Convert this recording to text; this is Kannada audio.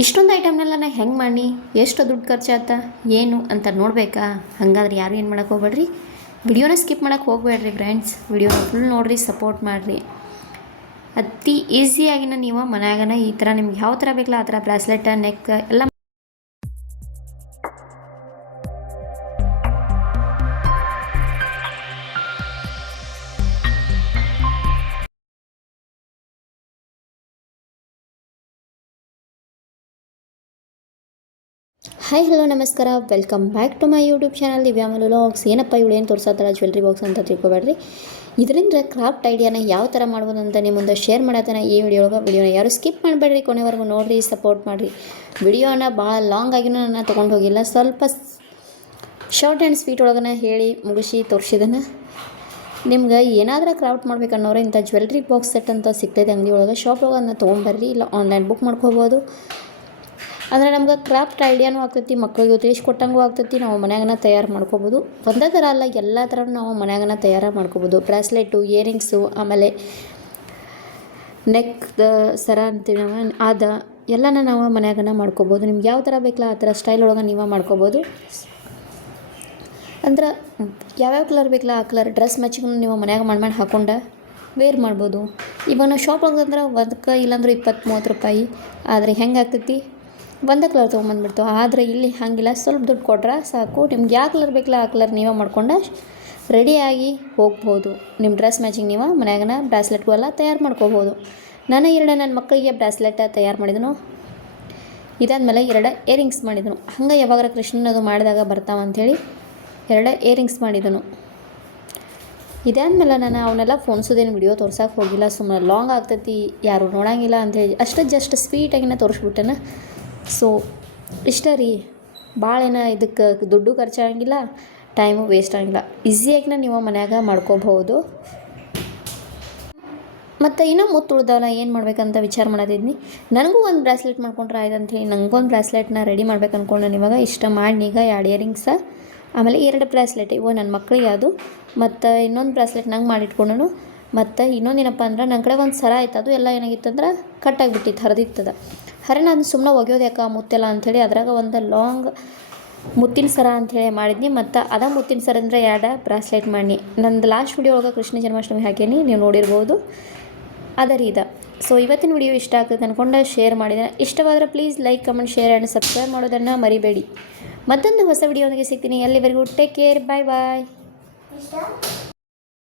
ಇಷ್ಟೊಂದು ಐಟಮ್ನೆಲ್ಲ ನಾ ಹೆಂಗೆ ಮಾಡಿ ಎಷ್ಟು ದುಡ್ಡು ಖರ್ಚಾತ ಏನು ಅಂತ ನೋಡಬೇಕಾ? ಹಾಗಾದ್ರೆ ಯಾರು ಏನು ಮಾಡೋಕ್ಕೆ ಹೋಗ್ಬೇಡ್ರಿ, ವಿಡಿಯೋನ ಸ್ಕಿಪ್ ಮಾಡೋಕ್ಕೆ ಹೋಗ್ಬೇಡ್ರಿ ಫ್ರೆಂಡ್ಸ್. ವಿಡಿಯೋನ ಫುಲ್ ನೋಡಿರಿ, ಸಪೋರ್ಟ್ ಮಾಡಿರಿ. ಅತಿ ಈಸಿಯಾಗಿನ ನೀವು ಮನ್ಯಾಗನ ಈ ಥರ ನಿಮ್ಗೆ ಯಾವ ಥರ ಬೇಕಲ್ಲ ಆ ಥರ ಬ್ರಾಸ್ಲೆಟ್, ನೆಕ್ ಎಲ್ಲ ಹಾಯ್ ಹಲೋ ನಮಸ್ಕಾರ, welcome back to my YouTube channel Divya Malu vlogs. ಏನಪ್ಪ ಇವಳು ಏನು ತೋರಿಸತ್ತಾಳ ಜ್ಯುವೆಲ್ರಿ ಬಾಕ್ಸ್ ಅಂತ ತಿಳ್ಕೊಬೇಡ್ರಿ. ಇದರಿಂದ ಕ್ರಾಫ್ಟ್ ಐಡಿಯಾನ ಯಾವ ಥರ ಮಾಡ್ಬೋದು ಅಂತ ನಿಮ್ಮ ಮುಂದೆ ಶೇರ್ ಮಾಡತ್ತಾನೆ ಈ ವಿಡಿಯೋನ ಯಾರು ಸ್ಕಿಪ್ ಮಾಡಬೇಡ್ರಿ, ಕೊನೆವರೆಗೂ ನೋಡಿರಿ, ಸಪೋರ್ಟ್ ಮಾಡಿರಿ. ವಿಡಿಯೋನ ಭಾಳ ಲಾಂಗ್ ಆಗಿನೂ ನಾನು ತೊಗೊಂಡು ಹೋಗಿಲ್ಲ, ಸ್ವಲ್ಪ ಶಾರ್ಟ್ ಆ್ಯಂಡ್ ಸ್ವೀಟ್ ಒಳಗನ ಹೇಳಿ ಮುಗಿಸಿ ತೋರಿಸಿದನು. ನಿಮ್ಗೆ ಏನಾದರೂ ಕ್ರಾಫ್ಟ್ ಮಾಡ್ಬೇಕನ್ನೋರು ಇಂಥ ಜ್ಯುವೆಲ್ರಿ ಬಾಕ್ಸ್ ಸೆಟ್ ಅಂತ ಸಿಗ್ತೈತೆ ಅಂಗಡಿ ಒಳಗೆ, ಶಾಪ್ ಒಳಗೆ ಅದನ್ನ ತೊಗೊಂಬರ್ರಿ, ಇಲ್ಲ ಆನ್ಲೈನ್ ಬುಕ್ ಮಾಡ್ಕೋಬೋದು. ಅಂದರೆ ನಮ್ಗೆ ಕ್ರಾಫ್ಟ್ ಐಡಿಯಾನೂ ಆಗ್ತೈತಿ, ಮಕ್ಕಳಿಗೆ ತಿಳಿಸ್ಕೊಟ್ಟಂಗೂ ಆಗ್ತೈತಿ, ನಾವು ಮನ್ಯಾಗನ ತಯಾರು ಮಾಡ್ಕೋಬೋದು. ಒಂದೇ ಥರ ಅಲ್ಲ, ಎಲ್ಲ ಥರ ನಾವು ಮನ್ಯಾಗನ ತಯಾರು ಮಾಡ್ಕೋಬೋದು. ಬ್ರಾಸ್ಲೆಟು, ಇಯರಿಂಗ್ಸು, ಆಮೇಲೆ ನೆಕ್ ಸರ ಅಂತೀವಿ ಅದು ಎಲ್ಲನ ನಾವು ಮನ್ಯಾಗನ ಮಾಡ್ಕೋಬೋದು. ನಿಮ್ಗೆ ಯಾವ ಥರ ಬೇಕಲ್ಲ ಆ ಥರ ಸ್ಟೈಲ್ ಒಳಗೆ ನೀವು ಮಾಡ್ಕೋಬೋದು. ಅಂದ್ರೆ ಯಾವ್ಯಾವ ಕಲರ್ ಬೇಕಲ್ಲ ಆ ಕಲರ್ ಡ್ರೆಸ್ ಮ್ಯಾಚಿಂಗ್ ನೀವು ಮನ್ಯಾಗ ಮಾಡಿ ಹಾಕ್ಕೊಂಡು ವೇರ್ ಮಾಡ್ಬೋದು. ಇವಾಗ ನಾವು ಶಾಪ್ ಒಳಗೆ ಅಂದ್ರೆ ಅದಕ್ಕೆ ಇಲ್ಲಾಂದ್ರೆ 20-30 ರೂಪಾಯಿ, ಆದರೆ ಹೆಂಗೆ ಆಗ್ತೈತಿ ಒಂದೇ ಕಲರ್ ತೊಗೊಂಬಂದ್ಬಿಡ್ತು. ಆದರೆ ಇಲ್ಲಿ ಹಾಗಿಲ್ಲ, ಸ್ವಲ್ಪ ದುಡ್ಡು ಕೊಟ್ರೆ ಸಾಕು, ನಿಮ್ಗೆ ಯಾವ ಕಲರ್ ಬೇಕಲ್ಲ ಆ ಕಲರ್ ನೀವೇ ಮಾಡ್ಕೊಂಡು ರೆಡಿಯಾಗಿ ಹೋಗ್ಬೋದು. ನಿಮ್ಮ ಡ್ರೆಸ್ ಮ್ಯಾಚಿಂಗ್ ನೀವು ಮನ್ಯಾಗನ ಬ್ರಾಸ್ಲೆಟ್ಗಳೆಲ್ಲ ತಯಾರು ಮಾಡ್ಕೋಬೋದು. ನನ್ನ ನನ್ನ ಮಕ್ಕಳಿಗೆ ಬ್ರಾಸ್ಲೆಟ್ ತಯಾರು ಮಾಡಿದನು, ಇದಾದಮೇಲೆ 2 ಇಯರಿಂಗ್ಸ್ ಮಾಡಿದನು. ಹಂಗೆ ಯಾವಾಗಾರ ಕೃಷ್ಣನದು ಮಾಡಿದಾಗ ಬರ್ತಾವಂಥೇಳಿ 2 ಇಯರಿಂಗ್ಸ್ ಮಾಡಿದನು. ಇದಾದಮೇಲೆ ನಾನು ಅವನ್ನೆಲ್ಲ ಫೋನ್ಸೋದೇನು ವಿಡಿಯೋ ತೋರ್ಸೋಕೆ ಹೋಗಿಲ್ಲ, ಸುಮ್ಮನೆ ಲಾಂಗ್ ಆಗ್ತೈತಿ, ಯಾರು ನೋಡೋಂಗಿಲ್ಲ ಅಂಥೇಳಿ ಅಷ್ಟೇ ಜಸ್ಟ್ ಸ್ವೀಟಾಗಿನ ತೋರಿಸ್ಬಿಟ್ಟೆನ. ಸೊ ಇಷ್ಟ ರೀ, ಭಾಳ ಇದಕ್ಕೆ ದುಡ್ಡು ಖರ್ಚಾಗಂಗಿಲ್ಲ, ಟೈಮು ವೇಸ್ಟ್ ಆಗಿಲ್ಲ, ಈಸಿಯಾಗಿನ ನೀವು ಮನ್ಯಾಗ ಮಾಡ್ಕೋಬಹುದು. ಮತ್ತು ಇನ್ನೂ ಮುತ್ತು ಉಳ್ದವಲ್ಲ ಏನು ಮಾಡ್ಬೇಕಂತ ವಿಚಾರ ಮಾಡತ್ತಿದ್ನಿ. ನನಗೂ ಒಂದು ಬ್ರಾಸ್ಲೆಟ್ ಮಾಡ್ಕೊಂಡ್ರೆ ಆಯ್ತು ಅಂಥೇಳಿ ನನಗೊಂದು ಬ್ರಾಸ್ಲೆಟ್ನ ರೆಡಿ ಮಾಡ್ಬೇಕು ಅಂದ್ಕೊಂಡು ಇವಾಗ ಇಷ್ಟ ಮಾಡಿ ಈಗ 2 ಇಯರಿಂಗ್ಸ, ಆಮೇಲೆ 2 ಬ್ರಾಸ್ಲೆಟ್ ಇವು ನನ್ನ ಮಕ್ಕಳಿಗೆ ಅದು, ಮತ್ತು ಇನ್ನೊಂದು ಬ್ರಾಸ್ಲೆಟ್ ನಂಗೆ ಮಾಡಿಟ್ಕೊಂಡನು. ಮತ್ತು ಇನ್ನೊಂದೇನಪ್ಪ ಅಂದ್ರೆ ನನ್ನ ಕಡೆ ಒಂದು ಸರ ಆಯ್ತು, ಅದು ಎಲ್ಲ ಏನಾಗಿತ್ತಂದ್ರೆ ಕಟ್ಟಾಗಿಬಿಟ್ಟಿತ್ತು, ಹರಿದಿತ್ತದ. ಹರೆ ನಾನು ಸುಮ್ಮನೆ ಒಗೆಯೋದು ಯಾಕೆ ಮುತ್ತೆಲ್ಲ ಅಂಥೇಳಿ ಅದ್ರಾಗ ಒಂದು ಲಾಂಗ್ ಮುತ್ತಿನ ಸರ ಅಂಥೇಳಿ ಮಾಡಿದ್ನಿ. ಮತ್ತು ಅದ ಮುತ್ತಿನ ಸರ ಅಂದರೆ 2 ಬ್ರಾಸ್ಲೆಟ್ ಮಾಡಿ ನಂದು ಲಾಸ್ಟ್ ವಿಡಿಯೋ ಒಳಗೆ ಕೃಷ್ಣ ಜನ್ಮಾಷ್ಟಮಿ ಹಾಕೀನಿ, ನೀವು ನೋಡಿರ್ಬೋದು. ಅದೇ ರೀತಿ ಸೊ ಇವತ್ತಿನ ವಿಡಿಯೋ ಇಷ್ಟ ಆಗ್ತದೆ ಅಂದ್ಕೊಂಡು ಶೇರ್ ಮಾಡಿದೆ. ಇಷ್ಟವಾದರೆ please like, comment, share and subscribe ಮಾಡೋದನ್ನು ಮರಿಬೇಡಿ. ಮತ್ತೊಂದು ಹೊಸ ವಿಡಿಯೋನಿಗೆ ಸಿಗ್ತೀನಿ. ಅಲ್ಲಿವರೆಗೂ ಟೇಕ್ ಕೇರ್, ಬಾಯ್ ಬಾಯ್.